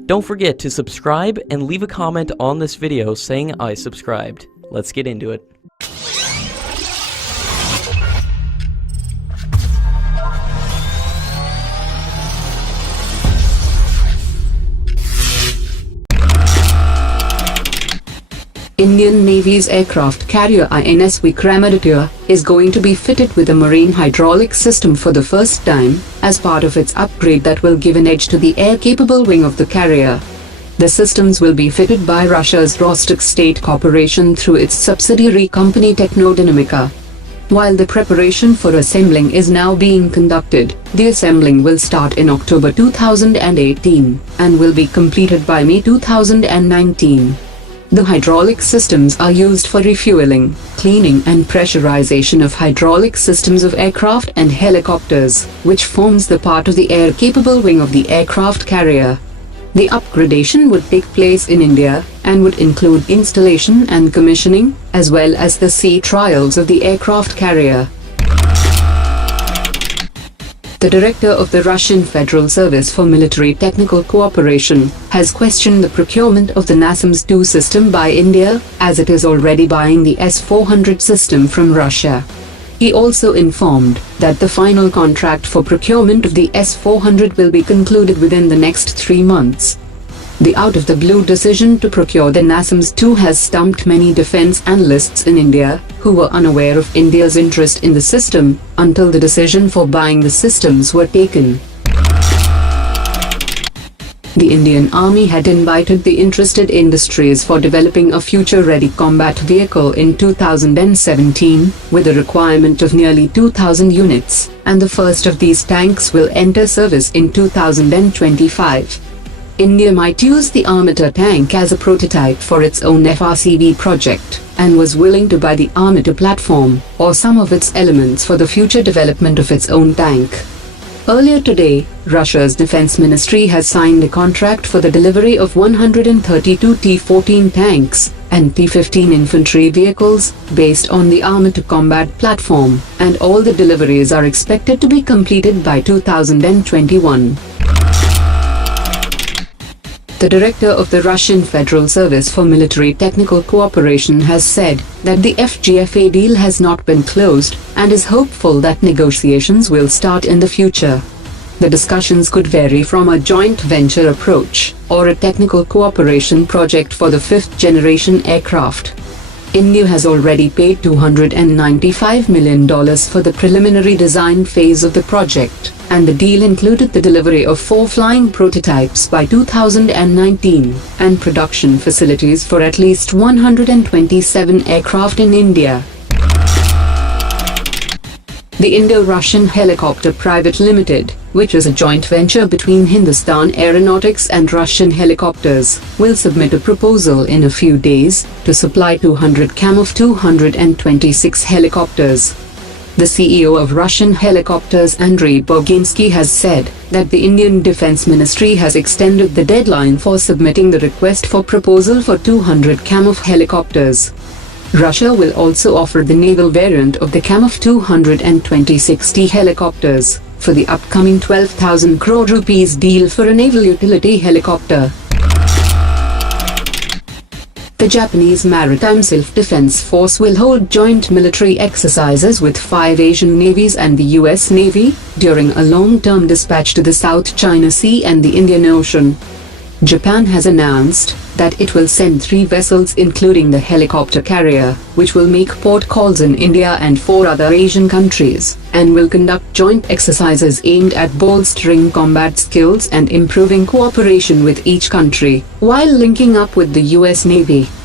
Don't forget to subscribe and leave a comment on this video saying I subscribed. Let's get into it. Indian Navy's aircraft carrier INS Vikramaditya is going to be fitted with a marine hydraulic system for the first time, as part of its upgrade that will give an edge to the air-capable wing of the carrier. The systems will be fitted by Russia's Rostok State Corporation through its subsidiary company Technodynamica. While the preparation for assembling is now being conducted, the assembling will start in October 2018 and will be completed by May 2019. The hydraulic systems are used for refueling, cleaning and pressurization of hydraulic systems of aircraft and helicopters, which forms the part of the air-capable wing of the aircraft carrier. The upgradation would take place in India and would include installation and commissioning, as well as the sea trials of the aircraft carrier. The director of the Russian Federal Service for Military Technical Cooperation has questioned the procurement of the NASAMS II system by India, as it is already buying the S400 system from Russia. He also informed that the final contract for procurement of the S400 will be concluded within the next 3 months. The out-of-the-blue decision to procure the NASAMS II has stumped many defense analysts in India, who were unaware of India's interest in the system until the decision for buying the systems were taken. The Indian Army had invited the interested industries for developing a future-ready combat vehicle in 2017, with a requirement of nearly 2,000 units, and the first of these tanks will enter service in 2025. India might use the Armata tank as a prototype for its own FRCV project, and was willing to buy the Armata platform, or some of its elements for the future development of its own tank. Earlier today, Russia's Defense Ministry has signed a contract for the delivery of 132 T-14 tanks and T-15 infantry vehicles, based on the Armata combat platform, and all the deliveries are expected to be completed by 2021. The director of the Russian Federal Service for Military Technical Cooperation has said that the FGFA deal has not been closed and is hopeful that negotiations will start in the future. The discussions could vary from a joint venture approach or a technical cooperation project for the fifth-generation aircraft. India has already paid $295 million for the preliminary design phase of the project, and the deal included the delivery of 4 flying prototypes by 2019, and production facilities for at least 127 aircraft in India. The Indo-Russian Helicopter Private Limited, which is a joint venture between Hindustan Aeronautics and Russian Helicopters, will submit a proposal in a few days to supply 200 Kamov 226 helicopters. The CEO of Russian Helicopters, Andrei Boginsky, has said that the Indian Defense Ministry has extended the deadline for submitting the request for proposal for 200 Kamov helicopters. Russia will also offer the naval variant of the Kamov 226 T helicopters for the upcoming 12,000 crore rupees deal for a naval utility helicopter. The Japanese Maritime Self-Defense Force will hold joint military exercises with 5 Asian navies and the US Navy during a long-term dispatch to the South China Sea and the Indian Ocean. Japan has announced that it will send 3 vessels, including the helicopter carrier, which will make port calls in India and 4 other Asian countries, and will conduct joint exercises aimed at bolstering combat skills and improving cooperation with each country, while linking up with the US Navy.